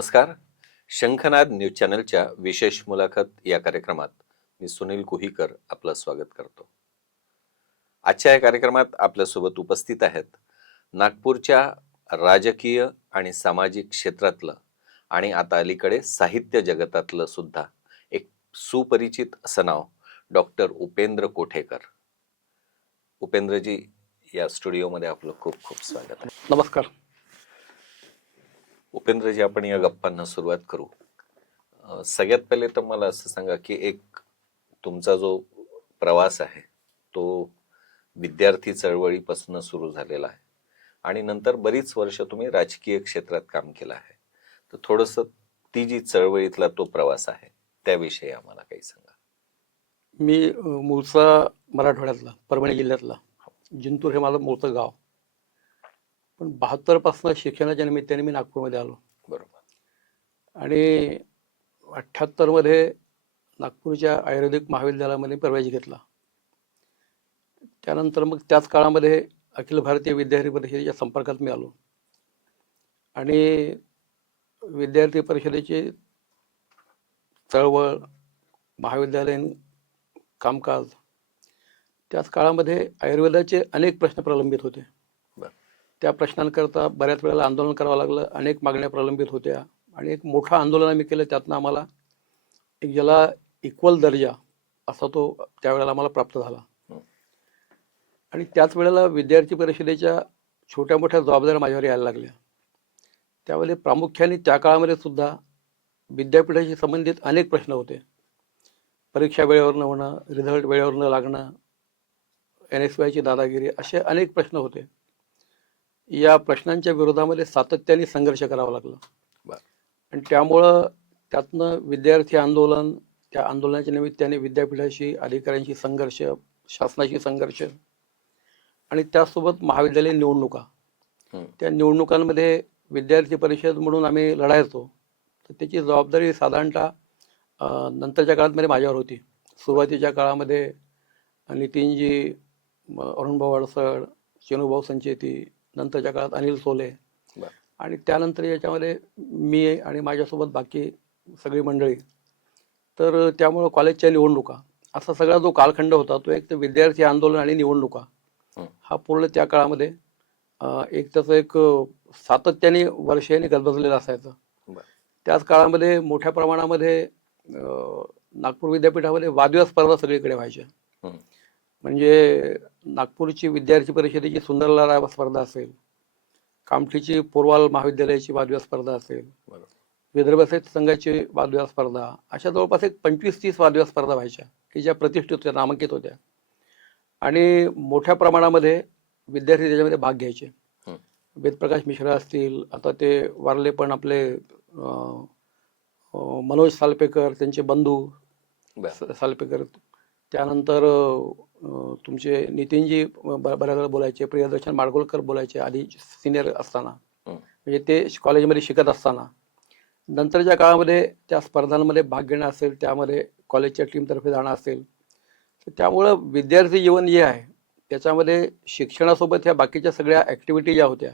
नमस्कार. शंखनाद न्यूज चॅनलच्या विशेष मुलाखत या कार्यक्रमात मी सुनील कुहीकर आपलं स्वागत करतो. आजच्या या कार्यक्रमात आपल्यासोबत उपस्थित आहेत नागपूरच्या राजकीय आणि सामाजिक क्षेत्रातलं आणि आता अलीकडे साहित्य जगतातलं सुद्धा एक सुपरिचित असं नाव डॉक्टर उपेंद्र कोठेकर. उपेंद्रजी, या स्टुडिओमध्ये आपलं खूप खूप स्वागत आहे. नमस्कार. उपेंद्रजी, आपण या गप्पांना सुरुवात करू. सगळ्यात पहिले तर मला असं सांगा की एक तुमचा जो प्रवास आहे तो विद्यार्थी चळवळीपासून सुरू झालेला आहे आणि नंतर बरीच वर्ष तुम्ही राजकीय क्षेत्रात काम केलं आहे. तर थोडंसं ती जी चळवळीतला तो प्रवास आहे त्याविषयी आम्हाला काही सांगा. मी मूळचा मराठवाड्यातला, परभणी जिल्ह्यातला जिंतूर हे माझं मूळचं गाव. पण 72 पासून शिक्षणाच्या निमित्ताने मी नागपूरमध्ये आलो. बरोबर. आणि 78 मध्ये नागपूरच्या आयुर्वेदिक महाविद्यालयामध्ये प्रवेश घेतला. त्यानंतर मग त्याच काळामध्ये अखिल भारतीय विद्यार्थी परिषदेच्या संपर्कात मी आलो आणि विद्यार्थी परिषदेची चळवळ, महाविद्यालयीन कामकाज, त्याच काळामध्ये आयुर्वेदाचे अनेक प्रश्न प्रलंबित होते. त्या प्रश्नांकरता बऱ्याच वेळेला आंदोलन करावं लागलं. अनेक मागण्या प्रलंबित होत्या आणि एक मोठं आंदोलन आम्ही केलं. त्यातनं आम्हाला एक ज्याला इक्वल दर्जा असा तो त्यावेळेला आम्हाला प्राप्त झाला. आणि त्याच वेळेला विद्यार्थी परिषदेच्या छोट्या मोठ्या जबाबदाऱ्या माझ्यावर यायला लागल्या. त्यावेळेला प्रामुख्याने त्या काळामध्ये सुद्धा विद्यापीठाशी संबंधित अनेक प्रश्न होते. परीक्षा वेळेवर न होणं, रिझल्ट वेळेवर न लागणं, NSYची दादागिरी, असे अनेक प्रश्न होते. या प्रश्नांच्या विरोधामध्ये सातत्याने संघर्ष करावा लागला. आणि त्यामुळं त्यातनं विद्यार्थी आंदोलन, त्या आंदोलनाच्या निमित्ताने विद्यापीठाशी, अधिकाऱ्यांशी संघर्ष, शासनाशी संघर्ष आणि त्यासोबत महाविद्यालयीन निवडणुका. त्या निवडणुकांमध्ये विद्यार्थी परिषद म्हणून आम्ही लढायचो. तर त्याची जबाबदारी साधारणतः नंतरच्या काळात माझ्यावर होती. सुरुवातीच्या काळामध्ये नितीनजी, अरुणभाऊ अडसड, चेनूभाऊ संचेती, नंतरच्या काळात अनिल सोले आणि त्यानंतर याच्यामध्ये मी आणि माझ्यासोबत बाकी सगळी मंडळी. तर त्यामुळं कॉलेजच्या निवडणुका असा सगळा जो कालखंड होता तो एक तर विद्यार्थी आंदोलन आणि निवडणुका हा पूर्ण त्या काळामध्ये एक त्याचं एक सातत्याने वर्षाने गजबजलेला असायचं. त्याच काळामध्ये मोठ्या प्रमाणामध्ये नागपूर विद्यापीठामध्ये वादविवाद स्पर्धा सगळीकडे व्हायच्या. म्हणजे नागपूरची विद्यार्थी परिषदेची सुंदरलाल स्पर्धा असेल, कामठीची पोरवाल महाविद्यालयाची वादविवाद स्पर्धा असेल, विदर्भ साहित्य संघाची वादविवाद स्पर्धा, अशा जवळपास एक 25-30 वादविवाद स्पर्धा व्हायच्या की ज्या प्रतिष्ठित होत्या, नामांकित होत्या आणि मोठ्या प्रमाणामध्ये विद्यार्थी त्याच्यामध्ये भाग घ्यायचे. वेदप्रकाश मिश्रा असतील, आता ते वारले पण आपले मनोज सालपेकर, त्यांचे बंधू सालपेकर, त्यानंतर तुमचे नितीनजी बऱ्याच वेळा बोलायचे, प्रियदर्शन माडगुळकर बोलायचे आधी सिनियर असताना, म्हणजे ते कॉलेजमध्ये शिकत असताना. नंतरच्या काळामध्ये त्या स्पर्धांमध्ये भाग घेणं असेल, त्यामध्ये कॉलेजच्या टीमतर्फे जाणं असेल, तर त्यामुळं विद्यार्थी जीवन जे आहे त्याच्यामध्ये शिक्षणासोबत ह्या बाकीच्या सगळ्या ॲक्टिव्हिटी ज्या होत्या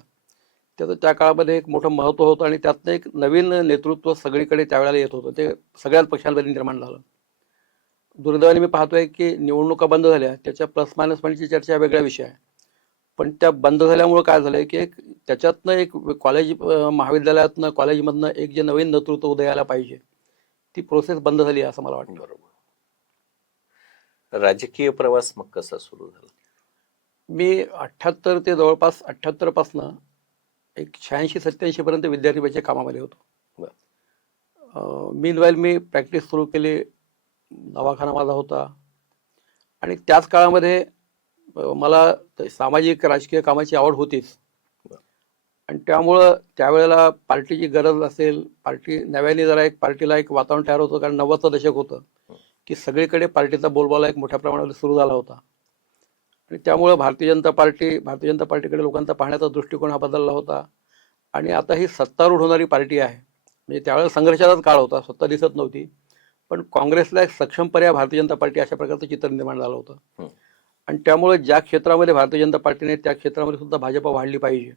त्याचं त्या काळामध्ये एक मोठं महत्त्व होतं आणि त्यातनं एक नवीन नेतृत्व सगळीकडे त्यावेळेला येत होतं. ते सगळ्याच पक्षांमध्ये निर्माण झालं. दुर्दैवाने मी पाहतोय की निवडणुका बंद झाल्या, त्याच्या प्लस मायनस पॉईंटची चर्चा हा वेगळा विषय आहे. पण त्या बंद झाल्यामुळं काय झालंय की एक त्याच्यातनं एक कॉलेज, महाविद्यालयातनं, कॉलेजमधनं एक जे नवीन नेतृत्व उदयाला पाहिजे ती प्रोसेस बंद झाली असं मला वाटतं. बरोबर. राजकीय प्रवास मग कसा सुरू झाला? मी 78 ते जवळपास 78 पासनं एक 86-87 पर्यंत विद्यार्थीच्या कामामध्ये होतो. मीनवाईल मी प्रॅक्टिस सुरू केली, दवाखाना माझा होता आणि त्याच काळामध्ये मला सामाजिक राजकीय कामाची आवड होतीच. आणि त्यामुळं त्यावेळेला पार्टीची गरज असेल, पार्टी नव्याने जरा एक पार्टीला एक वातावरण तयार होतं, कारण 90चं दशक होतं की सगळीकडे पार्टीचा बोलबाला एक मोठ्या प्रमाणावर सुरू झाला होता. आणि त्यामुळं भारतीय जनता पार्टीकडे लोकांचा पाहण्याचा दृष्टिकोन हा बदलला होता. आणि आता ही सत्तारूढ होणारी पार्टी आहे, म्हणजे त्यावेळेला संघर्षाचाच काळ होता, सत्ता दिसत नव्हती, पण काँग्रेसला एक सक्षम पर्याय भारतीय जनता पार्टी अशा प्रकारचं चित्र निर्माण झालं होतं. आणि त्यामुळे ज्या क्षेत्रामध्ये भारतीय जनता पार्टीने त्या क्षेत्रामध्ये सुद्धा भाजपा वाढली पाहिजे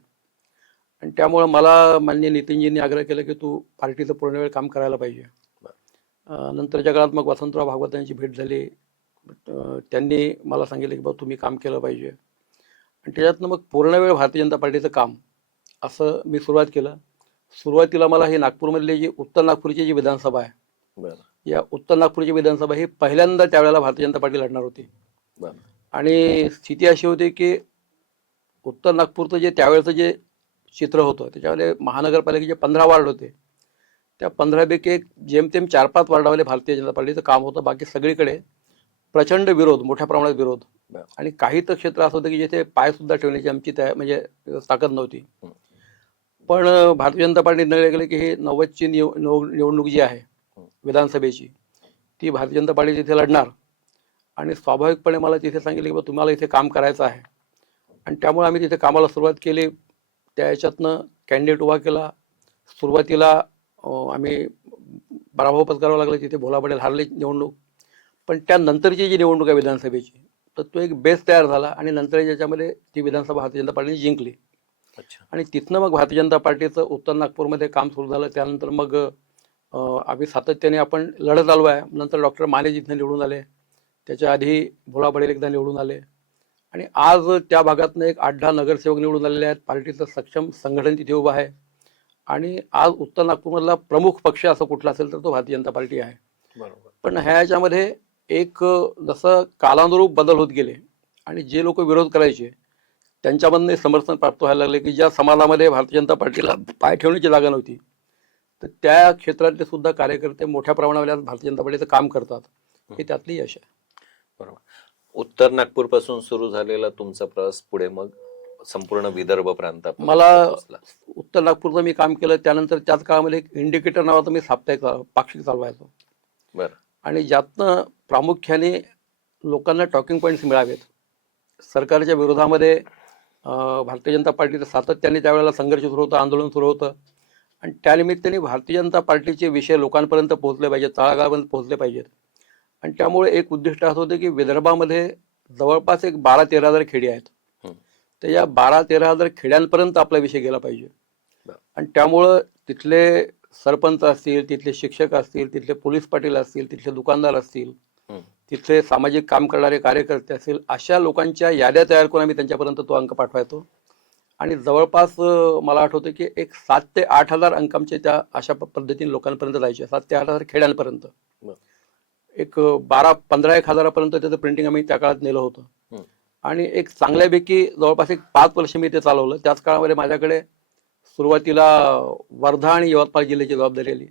आणि आणि त्यामुळं मला माननीय नितीनजींनी आग्रह केला की तू पार्टीचं पूर्ण वेळ काम करायला पाहिजे. नंतरच्या काळात मग वसंतराव भागवत यांची भेट झाली. त्यांनी मला सांगितलं की बाबा तुम्ही काम केलं पाहिजे, आणि त्याच्यातनं मग पूर्ण वेळ भारतीय जनता पार्टीचं काम असं मी सुरुवात केलं. सुरुवातीला मला ही नागपूरमधली जी उत्तर नागपूरची जी विधानसभा आहे, बरं. या उत्तर नागपूरची विधानसभा ही पहिल्यांदा त्यावेळेला भारतीय जनता पार्टी लढणार होती. बरं. आणि स्थिती अशी होती की उत्तर नागपूरचं जे त्यावेळेचं जे चित्र होतं त्याच्यामध्ये महानगरपालिकेचे 15 वार्ड होते. त्या 15पैकी एक जेमतेम 4-5 वार्डावाले भारतीय जनता पार्टीचं काम होतं. बाकी सगळीकडे प्रचंड विरोध, मोठ्या प्रमाणात विरोध. बरं. आणि काही तर क्षेत्र असं होतं की जिथे पाय सुद्धा ठेवण्याची आमची म्हणजे ताकद नव्हती. पण भारतीय जनता पार्टी निर्णय केले की ही 90ची निवडणूक जी आहे विधानसभेची, ती भारतीय जनता पार्टी तिथे लढणार. आणि स्वाभाविकपणे मला तिथे सांगितलं की तुम्हाला इथे काम करायचं आहे, आणि त्यामुळे आम्ही तिथे कामाला सुरुवात केली. त्या ह्याच्यातनं कॅन्डिडेट उभा केला. सुरुवातीला आम्ही पराभव पत्करावा लागला, तिथे भोला पटेल हारले निवडणूक. पण त्यानंतरची जी निवडणूक आहे विधानसभेची, तर तो एक बेस तयार झाला, आणि नंतर ज्याच्यामध्ये ती विधानसभा भारतीय जनता पार्टीने जिंकली. आणि तिथनं मग भारतीय जनता पार्टीचं उत्तर नागपूरमध्ये काम सुरू झालं. त्यानंतर मग आम्ही सातत्याने आपण लढत आलो आहे. नंतर डॉक्टर माने जिथं निवडून आले, त्याच्या आधी भोला पटेल एकदा निवडून आले, आणि आज त्या भागातनं एक 8-10 नगरसेवक निवडून आलेले आहेत. पार्टीचं सक्षम संघटन तिथे उभं आहे, आणि आज उत्तर नागपूरमधला प्रमुख पक्ष असं कुठला असेल तर तो भारतीय जनता पार्टी आहे. बरोबर. पण ह्याच्यामध्ये एक जसं कालानुरूप बदल होत गेले, आणि जे लोक विरोध करायचे त्यांच्यामधनं समर्थन प्राप्त व्हायला लागले की ज्या समाजामध्ये भारतीय जनता पार्टीला पाय ठेवण्याची जागा नव्हती, तर त्या क्षेत्रातले सुद्धा कार्यकर्ते मोठ्या प्रमाणावर आज भारतीय जनता पार्टीचं काम करतात. हे त्यातली यश आहे. बरोबर. उत्तर नागपूर पासून सुरू झालेला तुमचा प्रवास पुढे मग संपूर्ण विदर्भ प्रांतात मला उत्तर नागपूरचं मी काम केलं. त्यानंतर त्याच काळामध्ये एक इंडिकेटर नावाचं मी साप्ताहिक पाक्षिक चालवायचो. बरं. आणि ज्यातनं प्रामुख्याने लोकांना टॉकिंग पॉईंट्स मिळावेत. सरकारच्या विरोधामध्ये भारतीय जनता पार्टीचं सातत्याने त्यावेळेला संघर्ष सुरू होता, आंदोलन सुरू होतं, आणि त्यानिमित्ताने भारतीय जनता पार्टीचे विषय लोकांपर्यंत पोहोचले पाहिजेत, तळागाळापर्यंत पोहोचले पाहिजेत. आणि त्यामुळे एक उद्दिष्ट असं होतं की विदर्भामध्ये जवळपास एक 12-13 हजार खेडी आहेत. तर या 12-13 हजार खेड्यांपर्यंत आपला विषय गेला पाहिजे. आणि त्यामुळं तिथले सरपंच असतील, तिथले शिक्षक असतील, तिथले पोलीस पाटील असतील, तिथले दुकानदार असतील, तिथले सामाजिक काम करणारे कार्यकर्ते असतील, अशा लोकांच्या याद्या तयार करून आम्ही त्यांच्यापर्यंत तो अंक पाठवायचो. आणि जवळपास मला आठवतं की एक 7 ते 8 हजार अंक आमचे त्या अशा पद्धतीने लोकांपर्यंत जायचे. 7 ते 8 हजार खेड्यांपर्यंत. एक 12-15 हजारापर्यंत त्याचं प्रिंटिंग आम्ही त्या काळात नेलं होतं. आणि एक चांगल्यापैकी जवळपास एक 5 वर्ष मी ते चालवलं. त्याच काळामध्ये माझ्याकडे सुरुवातीला वर्धा आणि यवतमाळ जिल्ह्याची जबाबदारी आली.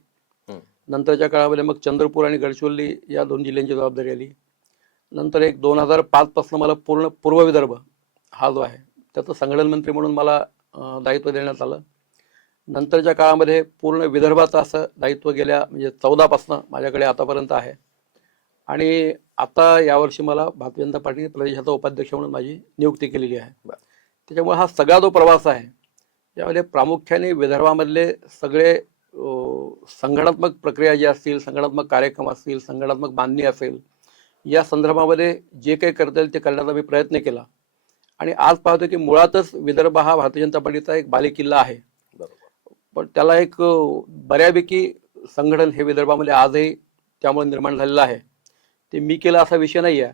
नंतरच्या काळामध्ये मग चंद्रपूर आणि गडचिरोली या 2 जिल्ह्यांची जबाबदारी आली. नंतर एक 2005 पासून मला पूर्ण पूर्व विदर्भ हा जो आहे त्याचं संघटन मंत्री म्हणून मला दायित्व देण्यात आलं. नंतरच्या काळामध्ये पूर्ण विदर्भाचं असं दायित्व गेल्या म्हणजे 14 पासून माझ्याकडे आतापर्यंत आहे. आणि आता यावर्षी मला भारतीय जनता पार्टीने प्रदेशाचा उपाध्यक्ष म्हणून माझी नियुक्ती केलेली आहे. त्याच्यामुळे हा सगळा जो प्रवास आहे यामध्ये प्रामुख्याने विदर्भामधले सगळे संघटनात्मक प्रक्रिया जी असतील, संघटनात्मक कार्यक्रम असतील, संघटनात्मक बांधणी असेल, या संदर्भामध्ये जे काही करता येईल ते करण्याचा मी प्रयत्न केला. आणि आज पाहतो की मुळातच विदर्भ हा भारतीय जनता पार्टीचा एक बालेकिल्ला आहे. पण त्याला एक बऱ्यापैकी संघटन हे विदर्भामध्ये आजही त्यामुळे निर्माण झालेलं आहे. ते मी केला असा विषय नाही आहे,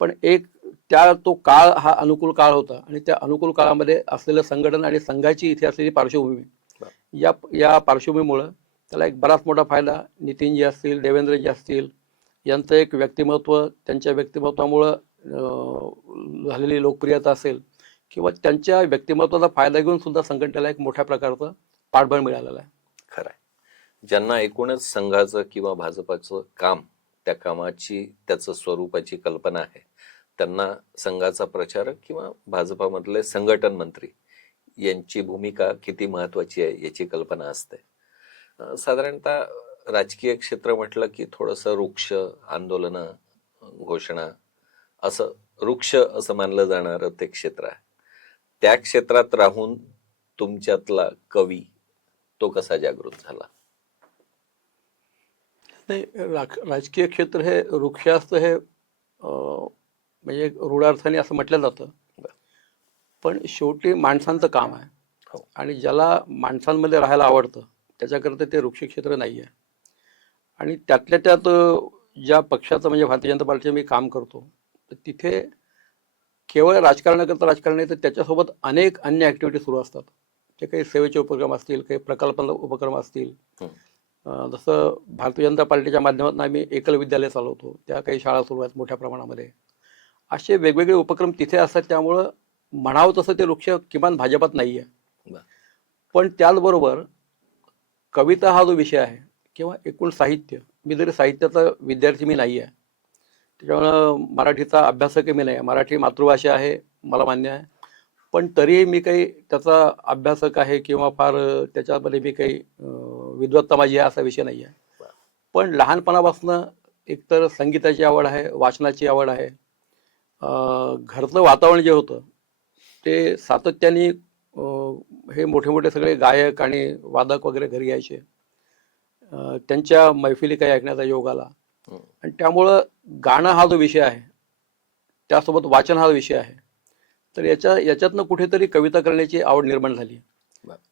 पण एक तो काळ हा अनुकूल काळ होता, आणि त्या अनुकूल काळामध्ये असलेलं संघटन आणि संघाची इथे असलेली पार्श्वभूमी, या पार्श्वभूमीमुळं त्याला एक बराच मोठा फायदा नितीनजी असतील, देवेंद्रजी असतील यांचं एक व्यक्तिमत्व, त्यांच्या व्यक्तिमत्वामुळं झालेली लोकप्रियता असेल, किंवा त्यांच्या व्यक्तिमत्वाचा फायदा घेऊन सुद्धा संघटनेला एक मोठ्या प्रकारचं पाठबळ मिळालेलं आहे. खरं आहे. ज्यांना एकूणच संघाचं किंवा भाजपाचं काम, त्या कामाची त्याचं स्वरूपाची कल्पना आहे, त्यांना संघाचा प्रचारक किंवा भाजपामधले संघटन मंत्री यांची भूमिका किती महत्वाची आहे याची कल्पना असते. साधारणतः राजकीय क्षेत्र म्हटलं की थोडंसं रुक्ष, आंदोलनं, घोषणा, असं रुक्ष असं मानलं जाणारं ते क्षेत्र आहे. त्या क्षेत्रात राहून तुमच्यातला कवी तो कसा जागृत झाला? नाही, राजकीय क्षेत्र हे वृक्ष असतं हे म्हणजे रूढ अर्थाने असं म्हटलं जातं. पण शेवटी माणसांचं काम आहे. हो. आणि ज्याला माणसांमध्ये राहायला आवडतं त्याच्याकरता ते वृक्षक्षेत्र नाही आहे. आणि त्यातल्या त्यात ज्या पक्षाचं म्हणजे भारतीय जनता पार्टीचं मी काम करतो तर तिथे केवळ राजकारणाकरता राजकारण नाही तर त्याच्यासोबत अनेक अन्य ॲक्टिव्हिटी सुरू असतात. ते काही सेवेचे उपक्रम असतील, काही प्रकल्प उपक्रम असतील. हं. जसं भारतीय जनता पार्टीच्या माध्यमातून आम्ही एकल विद्यालय चालवतो, त्या काही शाळा सुरू आहेत मोठ्या प्रमाणामध्ये. असे वेगवेगळे उपक्रम तिथे असतात, त्यामुळं म्हणावं तसं ते वृक्ष किमान भाजपात नाही आहे. बरं. पण त्याचबरोबर कविता हा जो विषय आहे किंवा एकूण साहित्य, मी जरी साहित्याचा विद्यार्थी मी नाही आहे, त्याच्यामुळं मराठीचा अभ्यासकही मी नाही आहे, मराठी मातृभाषा आहे मला मान्य आहे, पण तरीही मी काही त्याचा अभ्यासक आहे किंवा फार त्याच्यामध्ये मी काही विद्वत्ता माझी आहे असा विषय नाही आहे. पण लहानपणापासून एकतर संगीताची आवड आहे, वाचनाची आवड आहे. घरचं वातावरण जे होतं ते सातत्याने हे मोठे मोठे सगळे गायक आणि वादक वगैरे घरी यायचे. त्यांच्या मैफिली काही ऐकण्याचा योग आला. आणि त्यामुळं गाणं हा जो विषय आहे त्यासोबत वाचन हा विषय आहे, तर याच्यातनं कुठेतरी कविता करण्याची आवड निर्माण झाली.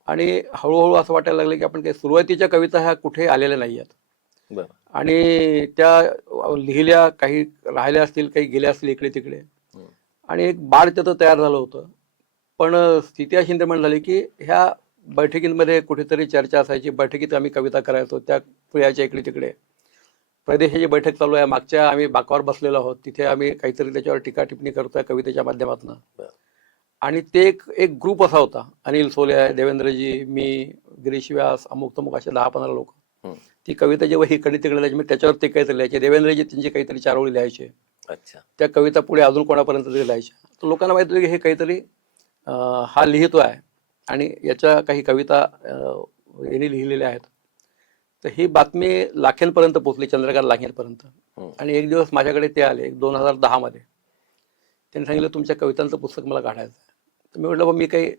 आणि हळूहळू असं वाटायला लागलं की आपण काही सुरुवातीच्या कविता ह्या कुठे आलेल्या नाही आहेत. आणि त्या लिहिल्या, काही राहिल्या असतील, काही गेल्या असतील इकडे तिकडे. आणि एक बाळ त्याचं तयार झालं होतं. पण स्थिती अशी निर्माण झाली की ह्या बैठकींमध्ये कुठेतरी चर्चा असायची, बैठकीत आम्ही कविता करायचो, त्या प्रियाच्या इकडे तिकडे. प्रदेशाची बैठक चालू आहे, मागच्या आम्ही बाकावर बसलेलो आहोत, तिथे आम्ही काहीतरी त्याच्यावर टीका टिप्पणी करतोय कवितेच्या माध्यमातून. आणि ते एक ग्रुप असा होता, अनिल सोले, देवेंद्रजी, मी, गिरीश व्यास, अमुक तमुक असे 10-15 लोक. ती कविता जेव्हा ही कडे तिकडे लिहायची, त्याच्यावर ते काहीतरी लिहायचे. देवेंद्रजी त्यांची काहीतरी 4 ओळी लिहायचे. अच्छा. त्या त्या कविता पुढे अजून कोणापर्यंत तरी लिहायच्या. तर लोकांना माहिती होतं की हे काहीतरी हा लिहितो आहे आणि याच्या काही कविता यांनी लिहिलेल्या आहेत. तर ही बातमी लाखेंपर्यंत पोहोचली, चंद्रकांत लाखेंपर्यंत. आणि एक दिवस माझ्याकडे ते आले 2010 मध्ये. त्यांनी सांगितलं तुमच्या कवितांचं पुस्तक मला काढायचं आहे. तर मी म्हटलं मी काही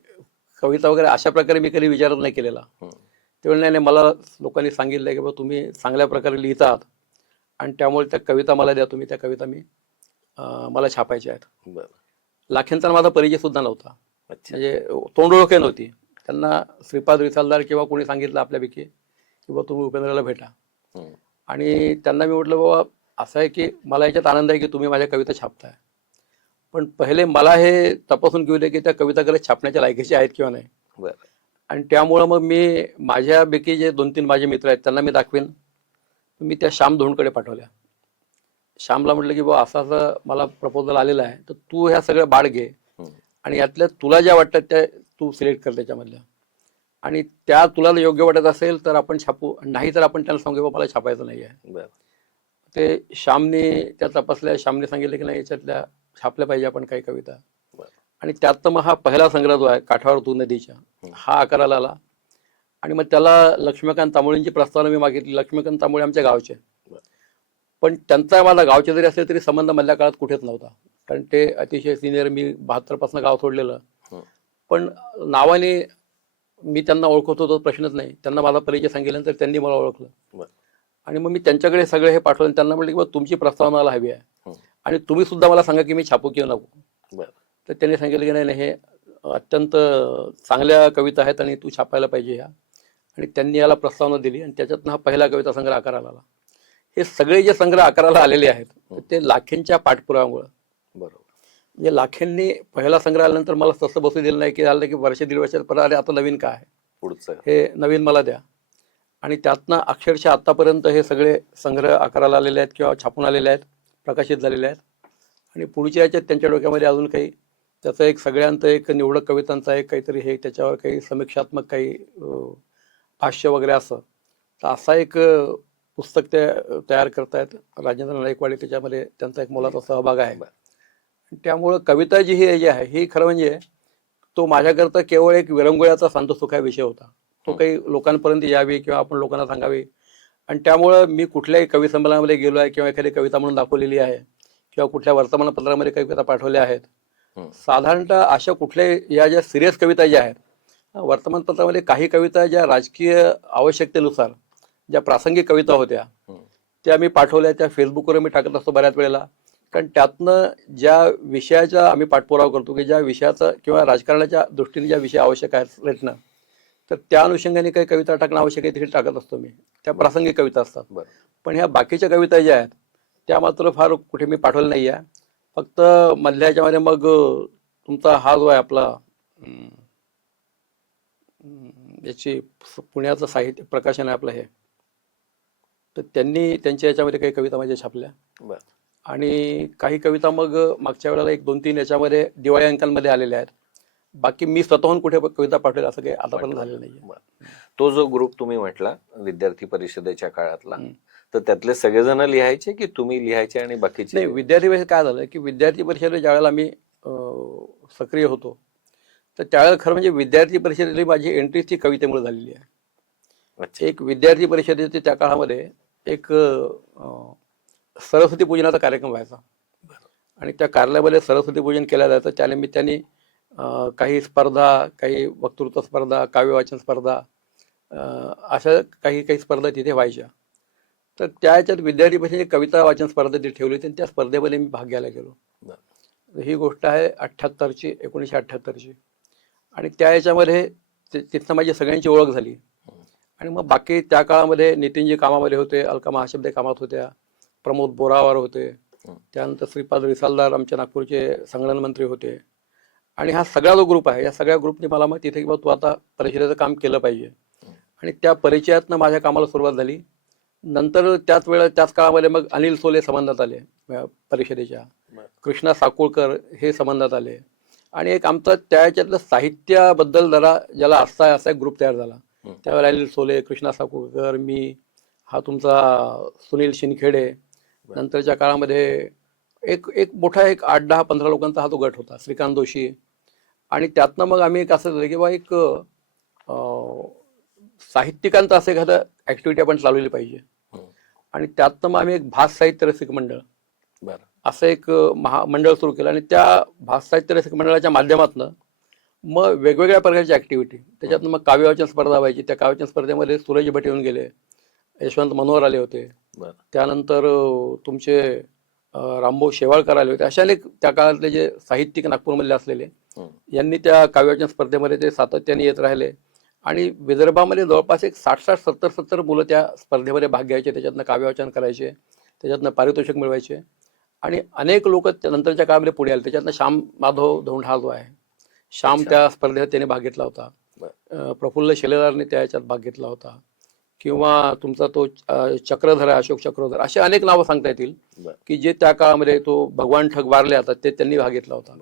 कविता वगैरे अशा प्रकारे मी कधी विचारच नाही केलेला. ते म्हणले नाही, मला लोकांनी सांगितलं की बाबा तुम्ही चांगल्या प्रकारे लिहितात आणि त्यामुळे त्या कविता मला द्या तुम्ही, त्या कविता मी मला छापायच्या आहेत. लाखेंचा माझा परिचय सुद्धा नव्हता, म्हणजे तोंडओळख नव्हती. त्यांना श्रीपाद रिसालदार किंवा कोणी सांगितलं आपल्यापैकी की बाबा तुम्ही उपेंद्रला भेटा. आणि त्यांना मी म्हटलं बाबा असं आहे की मला याच्यात आनंद आहे की तुम्ही माझ्या कविता छापताय, पण पहिले मला हे तपासून घेऊ दे की त्या कविता खरंच छापण्याच्या लायकीच्या आहेत किंवा नाही. आणि त्यामुळं मग मी माझ्यापैकी जे 2-3 माझे मित्र आहेत त्यांना मी दाखवेन. मी त्या श्याम धोंडकडे पाठवल्या. श्यामला म्हटलं की बाबा असं असं मला प्रपोजल आलेला आहे, तर तू ह्या सगळ्या बाळ घे आणि यातल्या तुला ज्या वाटतात त्या तू सिलेक्ट कर त्याच्यामधल्या, आणि त्या तुला योग्य वाटत असेल तर आपण छापू, नाही तर आपण त्यांना सांगू बाबा मला छापायचं नाही आहे. ते श्यामने त्या तपासल्या. श्यामने सांगितलं की नाही याच्यातल्या छापल्या पाहिजे आपण काही कविता. आणि त्यात मग हा पहिला संग्रह जो आहे काठावर तू नदीच्या, हा आकाराला आला. आणि मग त्याला लक्ष्मीकांत तांबोळींची प्रस्तावना मी मागितली. लक्ष्मीकांत तांबोळी आमच्या गावचे, पण त्यांचा माझा गावचे जरी असले तरी संबंध मधल्या काळात कुठेच नव्हता, कारण ते अतिशय सिनियर. मी 72 पासून गाव सोडलेलं, पण नावाने मी त्यांना ओळखत होतो, प्रश्नच नाही. त्यांना मला परिचय सांगितल्यानंतर त्यांनी मला ओळखलं. आणि मग मी त्यांच्याकडे सगळे हे पाठवलं. त्यांना म्हटलं की बाबा तुमची प्रस्तावना मला हवी आहे आणि तुम्ही सुद्धा मला सांगा की मी छापू किंवा नको. तर त्यांनी सांगितलं की नाही नाही, हे अत्यंत चांगल्या कविता आहेत आणि तू छापायला पाहिजे ह्या. आणि त्यांनी याला प्रस्तावना दिली आणि त्याच्यातनं हा पहिला कविता संग्रह आकाराला आला. हे सगळे जे संग्रह आकाराला आलेले आहेत ते लाखेंच्या पाठपुराव्यामुळं. बरोबर. म्हणजे लाखेंनी पहिला संग्रह आल्यानंतर मला तसं बसू दिलं नाही की झालं की वर्ष 1.5 वर्षात परत अरे आता नवीन काय आहे, पुढचं हे नवीन मला द्या. आणि त्यातनं अक्षरशः आतापर्यंत हे सगळे संग्रह आकाराला आलेले आहेत किंवा छापून आलेले आहेत, प्रकाशित झालेले आहेत. आणि पुढच्या याच्यात त्यांच्या डोक्यामध्ये अजून काही त्याचं एक सगळ्यांचं एक निवडक कवितांचा एक काहीतरी हे, त्याच्यावर काही समीक्षात्मक काही भाष्य वगैरे असं, तर असा एक पुस्तक ते तयार करतायत. राजेंद्र नाईकवाडी त्याच्यामध्ये त्यांचा एक मोलाचा सहभाग आहे. त्यामुळं कविता जी ही आहे ही खरं म्हणजे तो माझ्याकरता केवळ एक विरंगुळ्याचा शांतसुखा विषय होता. तो काही लोकांपर्यंत यावी किंवा आपण लोकांना सांगावी. आणि त्यामुळं मी कुठल्याही कवी संमेलनामध्ये गेलो आहे किंवा एखादी कविता म्हणून दाखवलेली आहे किंवा कुठल्या वर्तमानपत्रामध्ये कविता पाठवल्या आहेत. साधारणतः अशा कुठल्याही या ज्या सिरियस कविता ज्या आहेत वर्तमानपत्रामध्ये, काही कविता ज्या राजकीय आवश्यकतेनुसार ज्या प्रासंगिक कविता होत्या त्या मी पाठवल्या. त्या फेसबुकवर मी टाकत असतो बऱ्याच वेळेला. कारण त्यातनं ज्या विषयाचा आम्ही पाठपुरावा करतो की ज्या विषयाचा किंवा राजकारणाच्या दृष्टीने ज्या विषय आवश्यक आहेत रचना, तर त्या अनुषंगाने काही कविता टाकणं आवश्यक आहे तिथे टाकत असतो मी. त्या प्रासंगिक कविता असतात. बरं. पण ह्या बाकीच्या कविता ज्या आहेत त्या मात्र फार कुठे मी पाठवल्या नाही आहे. फक्त मधल्या ह्याच्यामध्ये मग तुमचा हा जो आहे आपला याची पुण्याचं साहित्य प्रकाशन आहे आपलं हे, तर त्यांनी त्यांच्या याच्यामध्ये काही कविता माझ्या छापल्या. बरं. आणि काही कविता मग मागच्या वेळेला 1-2-3 याच्यामध्ये दिवाळी अंकांमध्ये आलेल्या आहेत. बाकी मी स्वतःहून कुठे कविता पाठवली असं काही आतापर्यंत झालेलं नाही. बरं. तो जो ग्रुप तुम्ही म्हटला विद्यार्थी परिषदेच्या काळातला, तर त्यातले सगळेजण लिहायचे की तुम्ही लिहायचे आणि बाकीचे? नाही, विद्यार्थी परिषद काय झालं की विद्यार्थी परिषदेला ज्यावेळेला आम्ही सक्रिय होतो तर त्यावेळेला खरं म्हणजे विद्यार्थी परिषदेची माझी एंट्री ती कवितेमुळे झालेली आहे. अच्छा. एक विद्यार्थी परिषदेचे त्या काळामध्ये एक सरस्वती पूजनाचा कार्यक्रम व्हायचा आणि त्या कार्यालयामध्ये सरस्वती पूजन केलं जायचं. त्यानिमित्ताने काही स्पर्धा, काही वक्तृत्व स्पर्धा, काव्यवाचन स्पर्धा, अशा काही काही स्पर्धा तिथे व्हायच्या. तर त्या ह्याच्यात विद्यार्थी परिषदेची कविता वाचन स्पर्धा ती ठेवली होती आणि त्या स्पर्धेमध्ये मी भाग घ्यायला गेलो. ही गोष्ट आहे 1978ची. आणि त्या ह्याच्यामध्ये तिथनं माझी सगळ्यांची ओळख झाली. आणि मग बाकी त्या काळामध्ये नितीनजी कामामध्ये होते, अलका महाशब्दे कामात होत्या, प्रमोद बोरावार होते, त्यानंतर श्रीपाद रिसालदार आमच्या नागपूरचे संगणन मंत्री होते. आणि हा सगळा जो ग्रुप आहे या सगळ्या ग्रुपने मला मग तिथे किंवा तू आता परिषदेचं काम केलं पाहिजे आणि त्या परिचयातनं माझ्या कामाला सुरुवात झाली. नंतर त्याच काळामध्ये मग अनिल सोले संबंधात आले परिषदेच्या, कृष्णा साकुळकर हे संबंधात आले आणि एक आमचा त्या ह्याच्यातलं साहित्याबद्दल जरा ज्याला असा एक ग्रुप तयार झाला. त्यावेळेला अनिल सोले, कृष्णा साकुळकर, मी, हा तुमचा सुनील शिनखेडे, नंतरच्या काळामध्ये एक मोठा 8-10-15 लोकांचा हा तो गट होता, श्रीकांत जोशी. आणि त्यातनं मग आम्ही एक असं झालं की बा एक साहित्यिकांचं असं एखादं ऍक्टिव्हिटी आपण चालवली पाहिजे. आणि त्यातनं मग आम्ही एक भास साहित्य रसिक मंडळ असं एक मंडळ सुरू केलं आणि त्या भास साहित्य रसिक मंडळाच्या माध्यमातून मग वेगवेगळ्या प्रकारची ऍक्टिव्हिटी, त्याच्यातनं मग काव्यवाचन स्पर्धा व्हायची. त्या काव्यवाचन स्पर्धेमध्ये सूरज भट येऊन गेले, यशवंत मनोहर आले होते, त्यानंतर तुमचे रामभाऊ शेवाळकर आले होते. अशा अनेक त्या काळातले जे साहित्यिक नागपूरमधले असलेले यांनी त्या काव्यवाचन स्पर्धेमध्ये ते सातत्याने येत राहिले. आणि विदर्भामध्ये जवळपास एक 60-70 मुलं त्या स्पर्धेमध्ये भाग घ्यायचे, त्याच्यातनं काव्यवाचन करायचे, त्याच्यातनं पारितोषिक मिळवायचे. आणि अनेक लोक नंतरच्या काळामध्ये पुढे आले. त्याच्यातनं श्याम माधव धोंडा जो आहे, श्याम त्या स्पर्धेत त्याने भाग घेतला होता. प्रफुल्ल शिलेदारने त्या ह्याच्यात भाग घेतला होता. किंवा तुमचा तो चक्रधर आहे, अशोक चक्रधर, असे अनेक नावं सांगता येतील की जे त्या काळामध्ये, तो भगवान ठग वारले आता, ते त्यांनी भाग घेतला होता.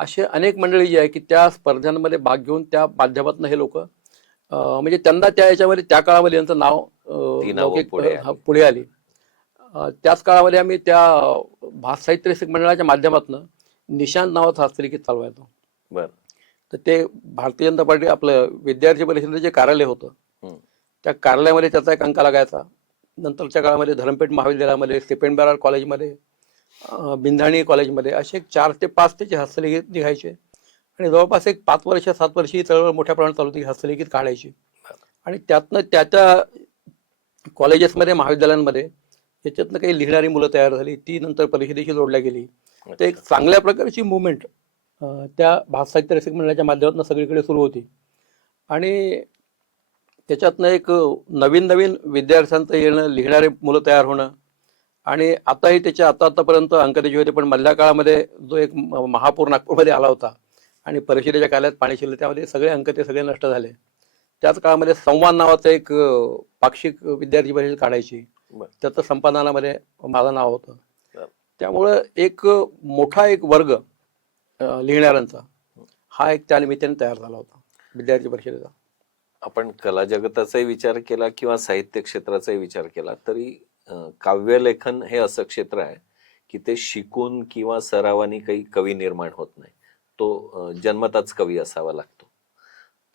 असे अनेक मंडळी जी आहे की त्या स्पर्धांमध्ये भाग घेऊन त्या माध्यमातून हे लोक म्हणजे त्यांना त्या याच्यामध्ये त्या काळामध्ये यांचं नाव पुढे आली. त्याच काळामध्ये आम्ही त्या भास साहित्य रसिक मंडळाच्या माध्यमातून निशांत नावाचं हस्तलिखित चालवायचो. तर ते भारतीय जनता पार्टी आपलं विद्यार्थी परिषदेचं जे कार्यालय होतं त्या कार्यालयामध्ये त्याचा एक अंक लागायचा. नंतरच्या काळामध्ये धरमपेठ महाविद्यालयामध्ये, स्टेफन बेरार कॉलेजमध्ये, बिंधाणी कॉलेजमध्ये असे 4 ते 5 त्याचे हस्तलिखित निघायचे. आणि जवळपास एक 5-7 वर्ष ही चळवळ मोठ्या प्रमाणात चालू होती, हस्तलिखित काढायची. आणि त्यातनं त्या कॉलेजेसमध्ये, महाविद्यालयांमध्ये याच्यातनं काही लिहिणारी मुलं तयार झाली, ती नंतर परिषदेशी जोडल्या गेली. तर एक चांगल्या प्रकारची मुवमेंट त्या भास साहित्य रसिक मंडळाच्या माध्यमातून सगळीकडे सुरू होती. आणि त्याच्यातनं एक नवीन विद्यार्थ्यांचं येणं, लिहिणारे मुलं तयार होणं. आणि आताही त्याच्या आतापर्यंत अंक त्याचे होते, पण मधल्या काळामध्ये जो एक महापूर नागपूरमध्ये आला होता आणि परिषदेच्या काळात पाणी शिरलं, त्यामध्ये सगळे अंक ते सगळे नष्ट झाले. त्याच काळामध्ये संवाद नावाचं एक पाक्षिक विद्यार्थी परिषद काढायची, त्याचं संपादनामध्ये माझं नाव होतं. त्यामुळं एक मोठा एक वर्ग लिहिणाऱ्यांचा हा एक त्या निमित्ताने तयार झाला होता विद्यार्थी परिषदेचा. आपण कला जगताचाही विचार केला किंवा साहित्य क्षेत्राचाही विचार केला तरी काव्यलेखन हे असं क्षेत्र आहे की ते शिकून किंवा सरावानी काही कवी निर्माण होत नाही, तो जन्मताच कवी असावा लागतो.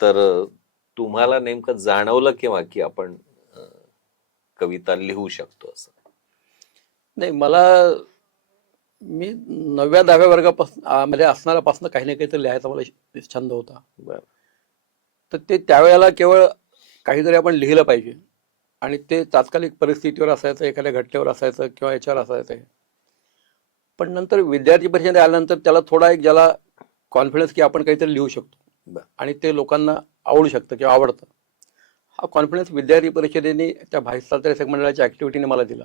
तर तुम्हाला नेमकं जाणवलं केव्हा की आपण कविता लिहू शकतो असं? नाही, मी 9व्या-10व्या वर्गापासून मध्ये असणाऱ्यापासून काही ना काहीतरी लिहायचा मला छंद होता. तर ते त्यावेळेला केवळ काहीतरी आपण लिहिलं पाहिजे आणि ते तात्कालिक परिस्थितीवर असायचं, एखाद्या घटनेवर असायचं किंवा याच्यावर असायचं. पण नंतर विद्यार्थी परिषदेत आल्यानंतर त्याला थोडा एक ज्याला कॉन्फिडन्स की आपण काहीतरी लिहू शकतो बरं. आणि ते लोकांना आवडू शकतं किंवा आवडतं, हा कॉन्फिडन्स विद्यार्थी परिषदेने त्या भाईसालच्या लेखक मंडळाच्या ऍक्टिव्हिटीने मला दिला.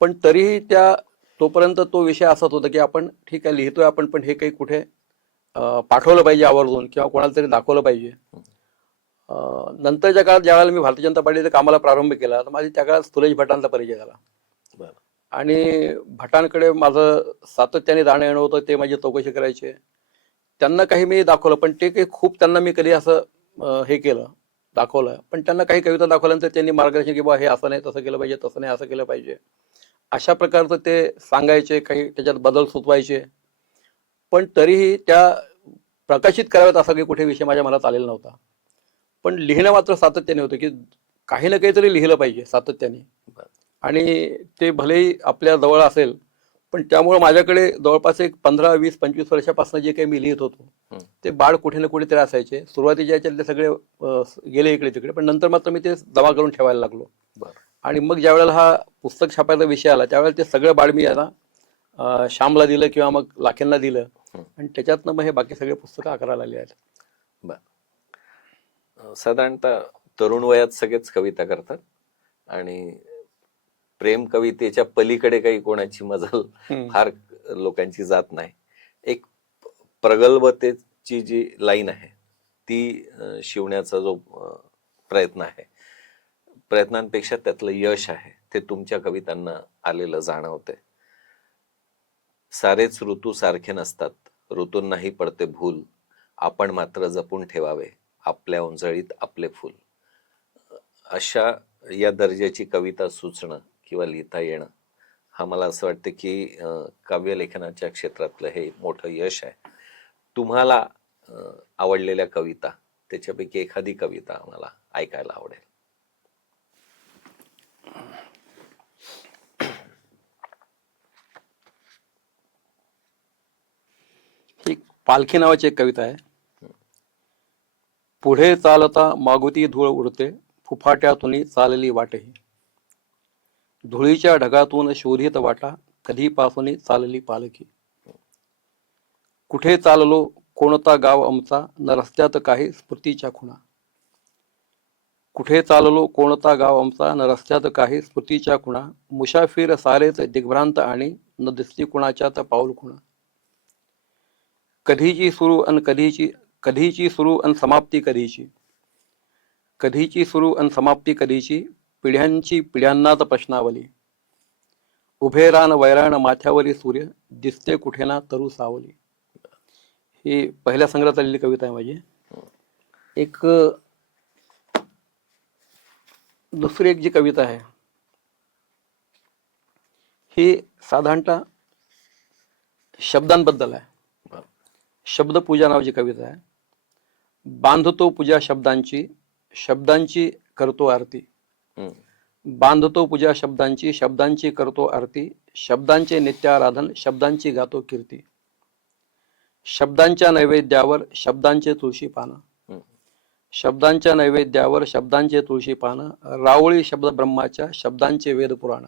पण तरीही तोपर्यंत तो विषय असाच होता की आपण ठीक आहे लिहितोय आपण, पण हे काही कुठे पाठवलं पाहिजे आवर्जून किंवा कोणाला तरी दाखवलं पाहिजे. नंतरच्या काळात ज्यावेळेला मी भारतीय जनता पार्टीचा कामाला प्रारंभ केला तर माझी त्या काळात सुरेश भटांचा परिचय झाला. आणि भटांकडे माझं सातत्याने जाणं येणं होतं, ते माझी चौकशी करायचे. त्यांना काही मी दाखवलं, पण ते काही खूप त्यांना मी कधी असं हे केलं दाखवलं, पण त्यांना काही कविता दाखवल्यानंतर त्यांनी मार्गदर्शन की बा हे असं नाही तसं केलं पाहिजे, तसं नाही असं केलं पाहिजे, अशा प्रकारचं ते सांगायचे, काही त्याच्यात बदल सुचवायचे. पण तरीही त्या प्रकाशित कराव्यात असा काही कुठे विषय माझ्या मनात आलेला नव्हता. पण लिहिणं मात्र सातत्याने होतं की काही ना काहीतरी लिहिलं पाहिजे सातत्याने. आणि ते भलेही आपल्या जवळ असेल, पण त्यामुळे माझ्याकडे जवळपास एक 15, 20, 25 वर्षापासून जे काही मी लिहित होतो ते बाळ कुठे ना कुठेतरी असायचे. सुरुवातीच्या याच्यात ते सगळे गेले इकडे तिकडे, पण नंतर मात्र मी ते जमा करून ठेवायला लागलो. आणि मग ज्या वेळेला हा पुस्तक छापायचा विषय आला त्यावेळेला ते सगळं बाळ मी याला श्यामला दिलं किंवा मग लाखेंना दिलं, आणि त्याच्यातनं मग हे बाकी सगळे पुस्तकं आकाराला आली आहेत. साधारणतः तरुण वयात सगळेच कविता करतात आणि प्रेम कवितेच्या पलीकडे काही कोणाची मजल फार लोकांची जात नाही. एक प्रगल्भतेची जी लाईन आहे ती शिवण्याचा जो प्रयत्न आहे, प्रयत्नांपेक्षा त्यातलं यश आहे ते तुमच्या कवितांना आलेलं जाणवतंय. सारेच ऋतू सारखे नसतात, ऋतूंनाही पडते भूल, आपण मात्र जपून ठेवावे आपल्या उंजळीत आपले फूल. अशा या दर्जाची कविता सुचणं किंवा लिहिता येणं हा मला असं वाटतं की काव्यलेखनाच्या क्षेत्रातलं हे मोठं यश आहे. तुम्हाला आवडलेल्या कविता त्याच्यापैकी एखादी कविता आम्हाला ऐकायला आवडेल. ही पालखी नावाची एक कविता आहे. पुढे चालता मागुती धूळ उडते, फुफाट्यातून चालली वाटही, धुळीच्या ढगातून शोधित वाटा, कधीपासून चालली पालखी. कुठे चाललो कोणता गाव आमचा, न रस्त्यात काही स्मृतीच्या खुणा. कुठे चाललो कोणता गाव आमचा, न रस्त्यात काही स्मृतीच्या खुणा, मुसाफिर सारेच दिग्भ्रांत आणि न दिसती कुणाच्यात पाऊल खुणा. कधीची सुरू अन कधीची सुरू अन समाप्ती कधीची, कधीची सुरू अन समाप्ती कधीची, पिढ्यांची पिढ्यांनाच प्रश्नावली. उभे रान वैराण माथ्यावरी सूर्य, दिसते कुठे ना तरु सावली. ही पहिल्या संग्रहात आलेली कविता आहे माझी. एक दुसरी एक जी कविता आहे ही साधारणतः शब्दांबद्दल आहे. शब्दपूजा नावाची कविता आहे. बांधतो पूजा शब्दांची, शब्दांची करतो आरती. बांधतो पूजा शब्दांची, शब्दांची करतो आरती, शब्दांचे नित्याराधन, शब्दांची गातो कीर्ती. शब्दांच्या नैवेद्यावर शब्दांचे तुळशी पानं, शब्दांच्या नैवेद्यावर शब्दांचे तुळशी पानं, रावळी शब्द ब्रह्माच्या शब्दांचे वेद पुराण.